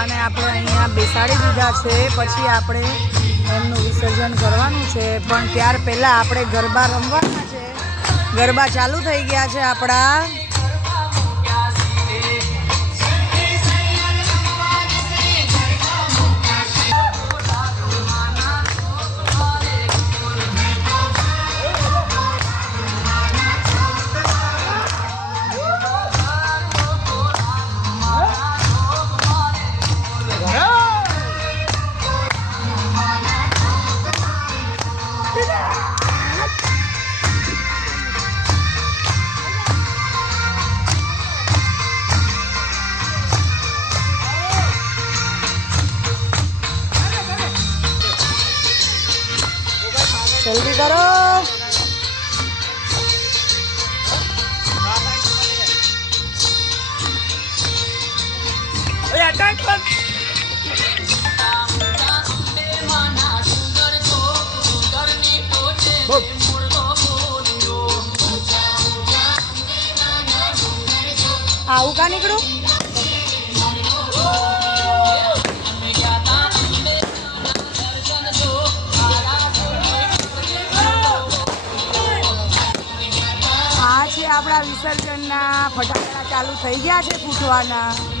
બાપાને આપણે અહીંયા બેસાડી દીધા છે, પછી આપણે એમનું વિસર્જન કરવાનું છે, પણ ત્યાર પહેલાં આપણે ગરબા રમવાના છે। ગરબા ચાલુ થઈ ગયા છે આપણા। जल्दी करो। आऊ का निकलू આપણા વિસર્જનના ફટાકડા ચાલુ થઈ ગયા છે ફૂટવાના।